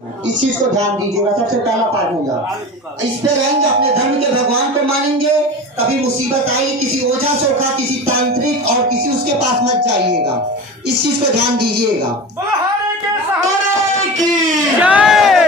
इस चीज को ध्यान दीजिएगा। सबसे पहला फार्मूला, इस पे रहेंगे, अपने धर्म के भगवान को मानेंगे, कभी मुसीबत आएगी किसी ओझा सोखा, किसी तांत्रिक और किसी उसके पास मत जाइएगा। इस चीज को ध्यान दीजिएगा।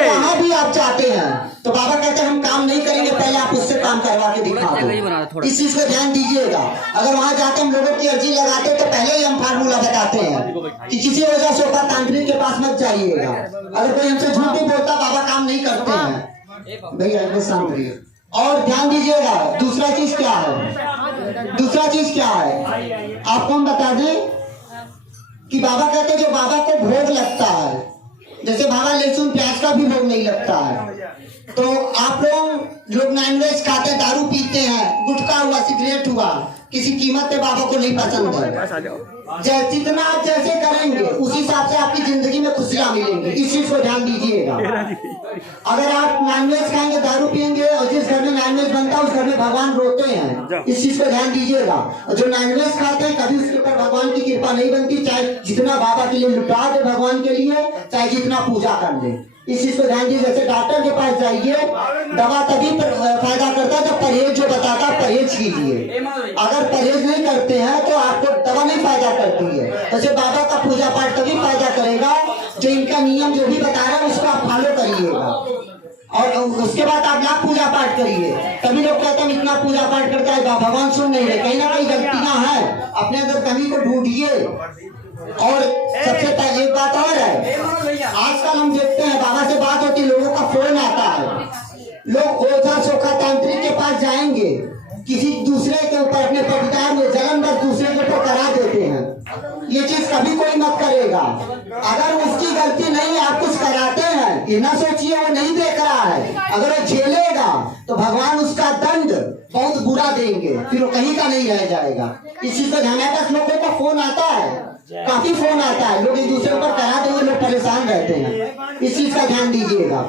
कहाँ भी आप चाहते हैं तो बाबा कहते हैं हम काम नहीं करेंगे, पहले आप उससे काम करवा के दिखा दो। इस चीज को ध्यान दीजिएगा। अगर वहाँ जाके हम लोगों की अर्जी लगाते तो पहले ही हम फार्मूला बताते हैं कि किसी वजह से होगा तांत्रिक के पास मत जाइएगा। अगर कोई हमसे झूठ भी बोलता, बाबा काम नहीं करते हैं भैया, शांत रहिए। और ध्यान दीजिएगा, दूसरा चीज क्या है, दूसरा चीज क्या है आपको हम बता दें कि बाबा कहते हैं जो बाबा को भोग लगता है, जैसे बाबा लहसुन प्याज का भी भोग नहीं लगता है, तो आप लोग नॉनवेज खाते, दारू पीते हैं, गुटखा हुआ, सिगरेट हुआ, किसी कीमत पे बाबा को नहीं पसंद है। जितना आप जैसे करेंगे उसी हिसाब से आपकी जिंदगी में खुशियां मिलेंगी। इस चीज को ध्यान दीजिएगा। अगर आप नॉनवेज खाएंगे, दारू पियेंगे और जिस घर में नॉनवेज बनता है उस घर में भगवान रोते हैं। इस चीज को ध्यान दीजिएगा। और जो नॉनवेज खाते हैं कभी उसके ऊपर भगवान की कृपा नहीं बनती, चाहे जितना बाबा के लिए लुटा दे भगवान के लिए, चाहे जितना पूजा कर ले। इस चीज को ध्यान दीजिए। जैसे डॉक्टर के पास जाइए, दवा तभी फायदा करता है जब परहेज जो बताता है परहेज कीजिए। अगर परहेज नहीं करते हैं तो आपको दवा नहीं फायदा करती है। जैसे बाबा का पूजा पाठ तभी फायदा करेगा जो इनका नियम जो भी बता रहा है उसको आप फॉलो करिएगा, और उसके बाद आप लाख पूजा पाठ करिए। तभी लोग कहते हैं इतना पूजा पाठ करता है भगवान सुन नहीं रहे। कहीं ना कहीं गलतियां हैं, अपने अंदर कमी को ढूंढिए। और सबसे पहले एक बात और है, आजकल हम देखते हैं बाबा से बात होती, लोगों का फोन आता है, लोग ओझा सोखा तांत्रिक के पास जाएंगे, किसी दूसरे के ऊपर अपने पतिदार में जलन बस दूसरे के ऊपर करा देते हैं। ये चीज कभी कोई मत करेगा। अगर उसकी गलती नहीं है, आप कुछ कराते हैं, ये ना सोचिए वो नहीं देख रहा है। अगर वो झेलेगा तो भगवान उसका दंड बहुत बुरा देंगे, फिर वो कहीं का नहीं रह जाएगा। इस चीज का ध्यान है। लोगों का फोन आता है, काफी फोन आता है, लोग एक दूसरे पर करा देंगे, लोग परेशान रहते हैं। इस चीज का ध्यान दीजिएगा।